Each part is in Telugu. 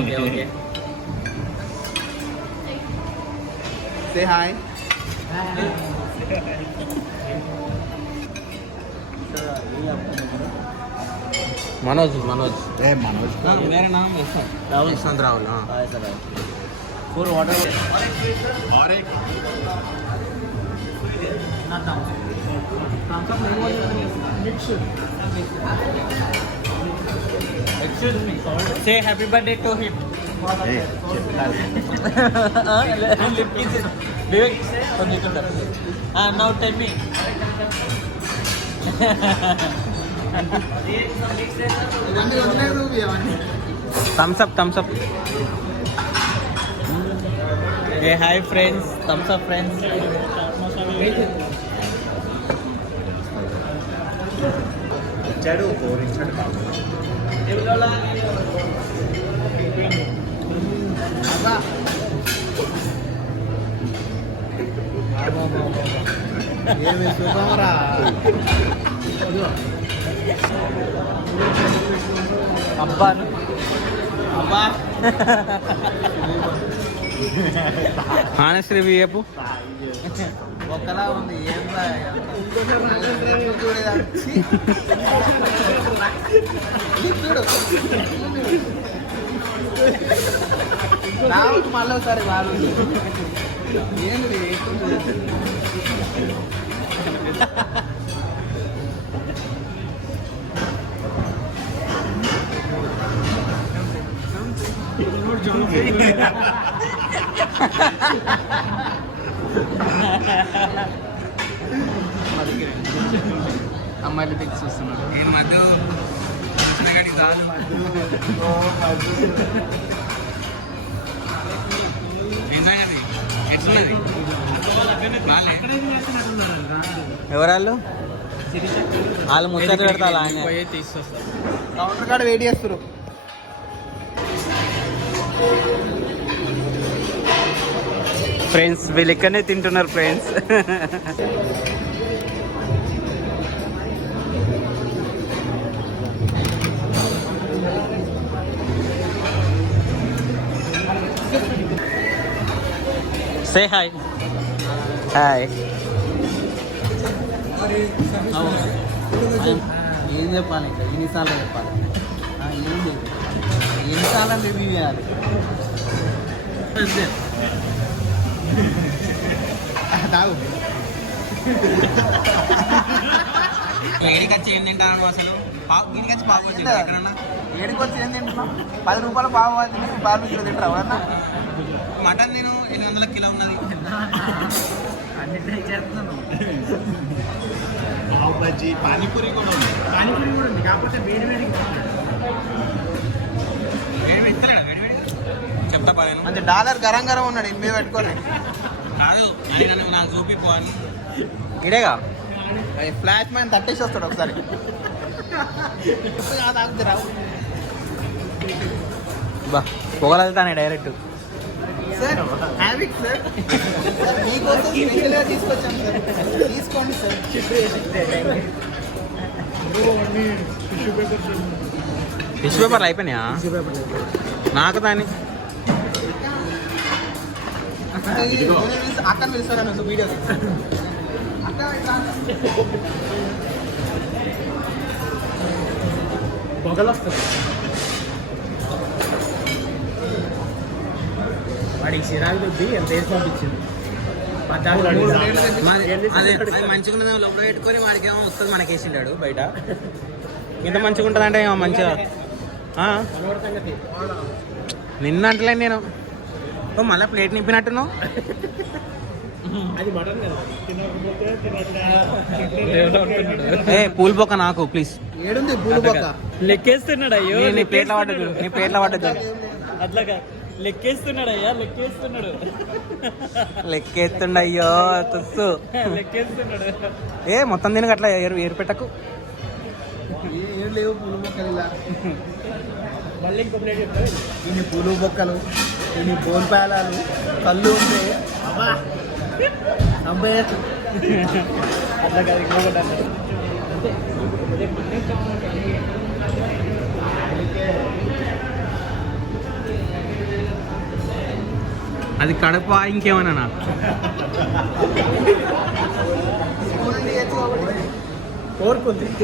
Okay okay. Say hi. Manoj Manoj ఏ మనోజ్ मेरा नाम राहुल यशवंत राहुल. हाँ सर. 4 वाटर और एक Excuse me. Say happy birthday to him. ఏ చెప్తాను. Lip kiss. Vivek. Now tell me. ఇవన్నీ వదిలేదు ఇవన్నీ. Thumbs up, thumbs up. Hey, hi friends. Thumbs up friends. ఇచ్చాడు 4 ఇచ్చాడు బాబు. ఏమి సుఖమరా. అబ్బా అబ్బా హానెస్ట్ రివ్యూ చెప్పు. ఒకలా ఉంది ఏం చూడు రావచ్చు మళ్ళీ ఒకసారి వాళ్ళు ఏంటి అమ్మాయిలు తెచ్చి చూస్తున్నాడు. మధు ఎవరాళ్ళు వాళ్ళు ముచ్చట పెడతారు. ఆయన కౌంటర్ కాడ వెయిట్ చేస్తారు. ఫ్రెండ్స్ వీళ్ళు ఇక్కడనే తింటున్నారు ఫ్రెండ్స్. Say hi. హాయ్. ఏం చెప్పాలి ఇంకా ఎన్నిసార్లు చెప్పాలి. ఏం లేదు ఎన్నిసార్లు రివ్యూ చేయాలి. తాగు. ఏడికి వచ్చి ఏం తింటాను అసలు. ఇంటికి వచ్చి పావు ఎక్కడన్నా ఏడికి వచ్చి ఏం తింటున్నాం. 10 రూపాయల పావు వాటిని బార్బిక్యూలో తింటావా అన్న. మటన్ నేను 800 కిలో ఉన్నది. పావు బజ్జీ పానీపూరి కూడా ఉంది. పానీపూరి కూడా ఉంది కాకపోతే వేడి వేడి చెప్తా పడాను. అంటే డాలర్ గరం గరం ఉన్నాడు ఇన్ని పెట్టుకొని. కాదు నన్ను నాకు చూపిపోవాలి. ఇడేగా ఫ్లాష్ మ్యాన్ తట్టేసి వస్తాడు ఒకసారి. రావు బా పొగలతానే direct. Sir habit sir. Sir మీకోసం స్పెషల్గా తీసుకొచ్చాం సార్. తీసుకోండి సార్. టిష్యూ పేపర్లు అయిపోయినాయా నాకు దాన్ని. అక్కడ పిలుస్తాను వీడియో. పొగలు వస్తుంది. వాడికి చిరాకు దుద్ది ఎంత వేసి పంపించింది. మంచిగా లోపల పెట్టుకొని వాడికి ఏమో వస్తుంది మనకేసిండాడు బయట. ఇంత మంచిగా ఉంటుందంటే ఏమో మంచిగా నిన్న అంటలే నేను. మళ్ళీ ప్లేట్ నింపినట్టున్నావు. ఏ పూల్ బొక్క నాకు ప్లీజ్. ఏడుంది పూలు బొక్క. లెక్కేస్తున్నాడు అయ్యో. నీ ప్లేట్ల పడ్డదు నీ ప్లేట్ల పడ్డదు. అట్లాగా లెక్కేస్తున్నాడు అయ్యా లెక్కేస్తున్నాడు. లెక్కేస్తుండ అయ్యో తుస్సు లెక్కేస్తున్నాడు. ఏ మొత్తం దీనికి అట్లా ఏరు పెట్టకు. ఏం లేవు పూలు బొక్కలు ఇలా. మళ్ళీ ఇంకో ప్లేట్ చెప్తారు. ఇన్ని పూలు బొక్కలు ఇన్ని బోన్ పేలాలు కళ్ళు ఉంటే సంపేయచ్చు. అట్లా కాదు ఇంకొకటి అన్నాడు. అది కడప ఇంకేమన్నా నాకు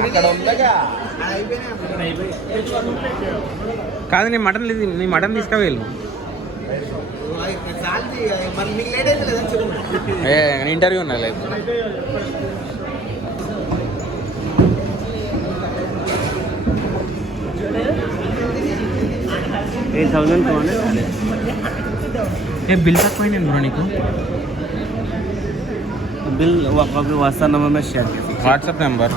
అక్కడ ఉండగా అయిపోయినాయి. కాదు నీ మటన్ తీసుకువెళ్ళు మరి నీకు లేట్ అయితే లేదా చెప్పు. ఇంటర్వ్యూ ఉన్నా లేదు బిల్ తక్కువైంది బ్రో నీకు बिल वाट्सएप नंबर में शेयर कर వాట్సాప్ నెంబర్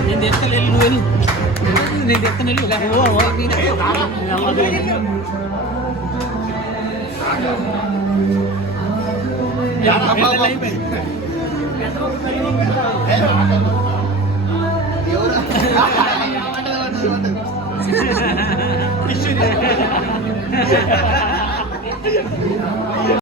నేను చెప్తాను వెళ్ళు నువ్వు వెళ్ళు నేను చెప్తాను వెళ్ళు